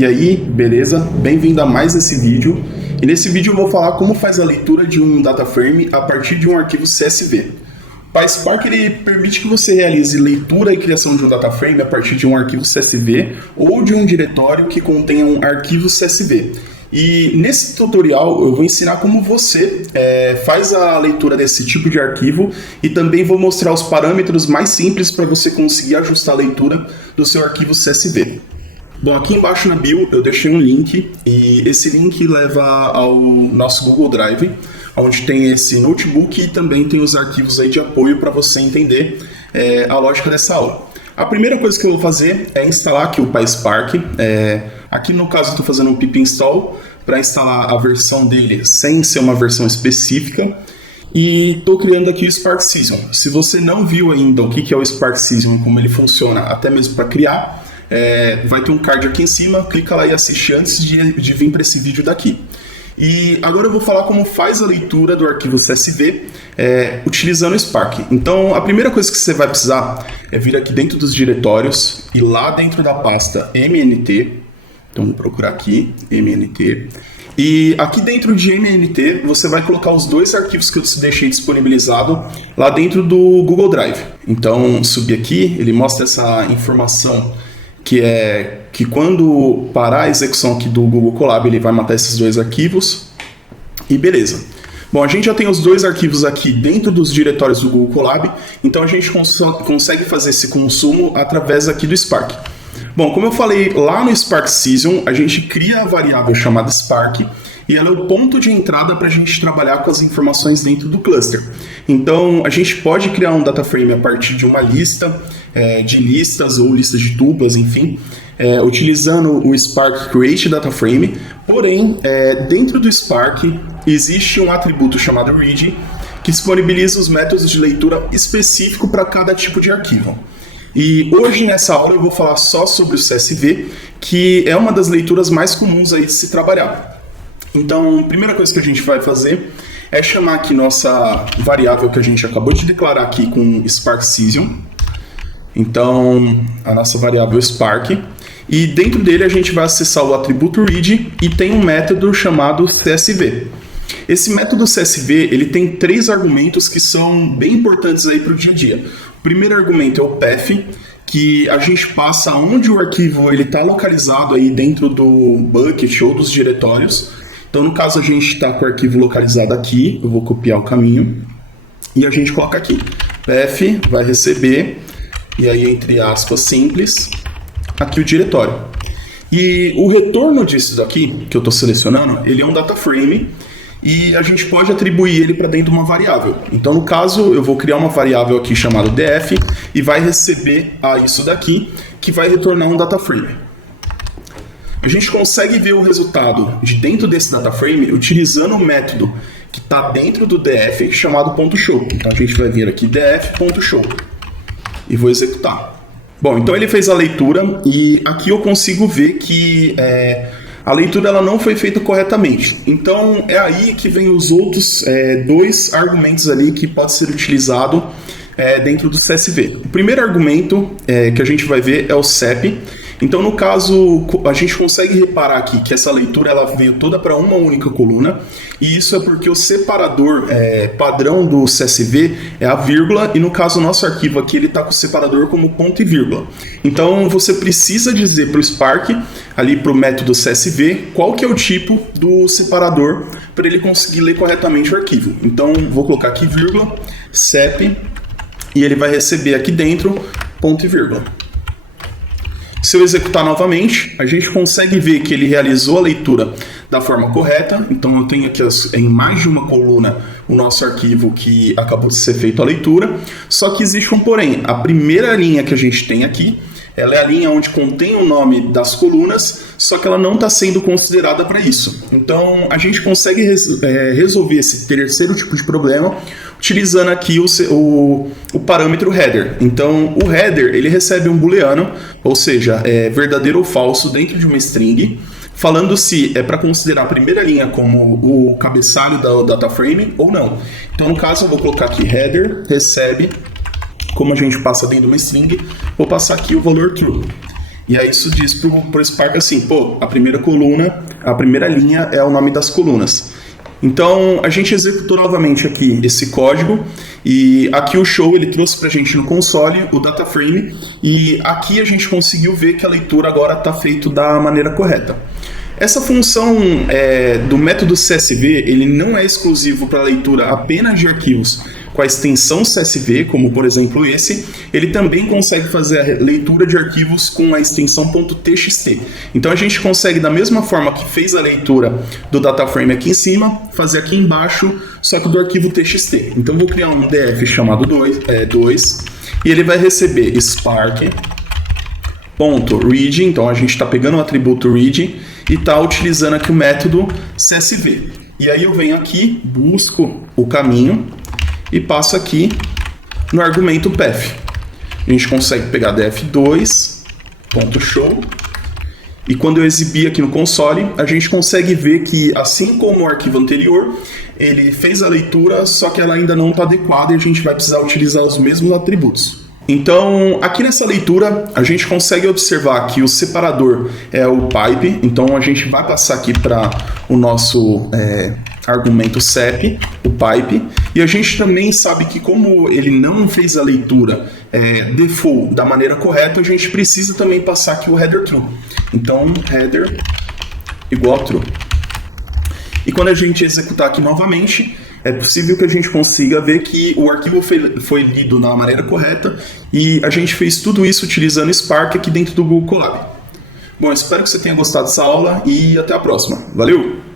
E aí, beleza? Bem-vindo a mais esse vídeo. E nesse vídeo eu vou falar como faz a leitura de um data frame a partir de um arquivo CSV. O PySpark ele permite que você realize leitura e criação de um data frame a partir de um arquivo CSV ou de um diretório que contenha um arquivo CSV. E nesse tutorial eu vou ensinar como você faz a leitura desse tipo de arquivo e também vou mostrar os parâmetros mais simples para você conseguir ajustar a leitura do seu arquivo CSV. Bom, aqui embaixo na bio eu deixei um link e esse link leva ao nosso Google Drive, onde tem esse notebook e também tem os arquivos aí de apoio para você entender a lógica dessa aula. A primeira coisa que eu vou fazer é instalar aqui o PySpark. Aqui no caso eu estou fazendo um pip install para instalar a versão dele sem ser uma versão específica. E estou criando aqui o Spark Season. Se você não viu ainda o que é o Spark Season e como ele funciona, até mesmo para criar, vai ter um card aqui em cima, clica lá e assiste antes de vir para esse vídeo daqui. E agora eu vou falar como faz a leitura do arquivo CSV utilizando o Spark. Então a primeira coisa que você vai precisar é vir aqui dentro dos diretórios e lá dentro da pasta MNT. Então vou procurar aqui MNT. E aqui dentro de MNT você vai colocar os dois arquivos que eu deixei disponibilizado lá dentro do Google Drive. Então subir aqui, ele mostra essa informação que quando parar a execução aqui do Google Colab, ele vai matar esses dois arquivos. E beleza. Bom, a gente já tem os dois arquivos aqui dentro dos diretórios do Google Colab, então a gente consegue fazer esse consumo através aqui do Spark. Bom, como eu falei, lá no Spark Season, a gente cria a variável chamada Spark, e ela é o ponto de entrada para a gente trabalhar com as informações dentro do cluster. Então, a gente pode criar um data frame a partir de uma lista, de listas ou listas de tuplas, enfim, utilizando o Spark Create Data Frame. Porém, dentro do Spark existe um atributo chamado Read, que disponibiliza os métodos de leitura específico para cada tipo de arquivo. E hoje nessa aula eu vou falar só sobre o CSV, que é uma das leituras mais comuns aí de se trabalhar. Então, a primeira coisa que a gente vai fazer é chamar aqui nossa variável que a gente acabou de declarar aqui com Spark Season. Então, a nossa variável Spark. E dentro dele a gente vai acessar o atributo read e tem um método chamado CSV. Esse método CSV ele tem três argumentos que são bem importantes aí para o dia a dia. O primeiro argumento é o path, que a gente passa onde o arquivo está localizado aí dentro do bucket ou dos diretórios. Então, no caso, a gente está com o arquivo localizado aqui, eu vou copiar o caminho, e a gente coloca aqui, path vai receber, e aí, entre aspas, simples, aqui o diretório. E o retorno disso daqui, que eu estou selecionando, ele é um data frame, e a gente pode atribuir ele para dentro de uma variável. Então, no caso, eu vou criar uma variável aqui chamada df, e vai receber isso daqui, que vai retornar um data frame. A gente consegue ver o resultado de dentro desse data frame utilizando o método que está dentro do df chamado .show. Então a gente vai vir aqui df.show e vou executar. Bom, então ele fez a leitura e aqui eu consigo ver que a leitura ela não foi feita corretamente. Então é aí que vem os outros dois argumentos ali que pode ser utilizado dentro do CSV. O primeiro argumento que a gente vai ver é o CEP. Então, no caso, a gente consegue reparar aqui que essa leitura ela veio toda para uma única coluna, e isso é porque o separador padrão do CSV é a vírgula, e no caso o nosso arquivo aqui ele está com o separador como ponto e vírgula. Então, você precisa dizer para o Spark, ali para o método CSV, qual que é o tipo do separador para ele conseguir ler corretamente o arquivo. Então, vou colocar aqui vírgula, CEP, e ele vai receber aqui dentro ponto e vírgula. Se eu executar novamente, a gente consegue ver que ele realizou a leitura da forma correta. Então eu tenho aqui em mais de uma coluna o nosso arquivo que acabou de ser feito a leitura. Só que existe um porém. A primeira linha que a gente tem aqui, ela é a linha onde contém o nome das colunas, só que ela não está sendo considerada para isso. Então a gente consegue resolver esse terceiro tipo de problema utilizando aqui o parâmetro header. Então o header ele recebe um booleano, ou seja, verdadeiro ou falso dentro de uma string, falando se é para considerar a primeira linha como o cabeçalho da data frame ou não. Então no caso eu vou colocar aqui header recebe, como a gente passa dentro de uma string, vou passar aqui o valor true. E aí isso diz pro Spark assim, pô, a primeira coluna, a primeira linha é o nome das colunas. Então a gente executou novamente aqui esse código e aqui o show ele trouxe para a gente no console o data frame e aqui a gente conseguiu ver que a leitura agora está feita da maneira correta. Essa função do método CSV ele não é exclusivo para leitura apenas de arquivos com a extensão CSV, como por exemplo esse, ele também consegue fazer a leitura de arquivos com a extensão .txt. Então a gente consegue, da mesma forma que fez a leitura do dataframe aqui em cima, fazer aqui embaixo, só que do arquivo txt. Então eu vou criar um df chamado 2 e ele vai receber spark.read, então a gente está pegando o atributo read e está utilizando aqui o método CSV. E aí eu venho aqui, busco o caminho e passo aqui no argumento path. A gente consegue pegar df2.show e quando eu exibir aqui no console, a gente consegue ver que, assim como o arquivo anterior, ele fez a leitura, só que ela ainda não está adequada e a gente vai precisar utilizar os mesmos atributos. Então, aqui nessa leitura, a gente consegue observar que o separador é o pipe, então a gente vai passar aqui para o nosso argumento sep, o pipe, e a gente também sabe que como ele não fez a leitura default da maneira correta, a gente precisa também passar aqui o header true. Então, header igual a true. E quando a gente executar aqui novamente, é possível que a gente consiga ver que o arquivo foi lido na maneira correta e a gente fez tudo isso utilizando Spark aqui dentro do Google Colab. Bom, espero que você tenha gostado dessa aula e até a próxima. Valeu!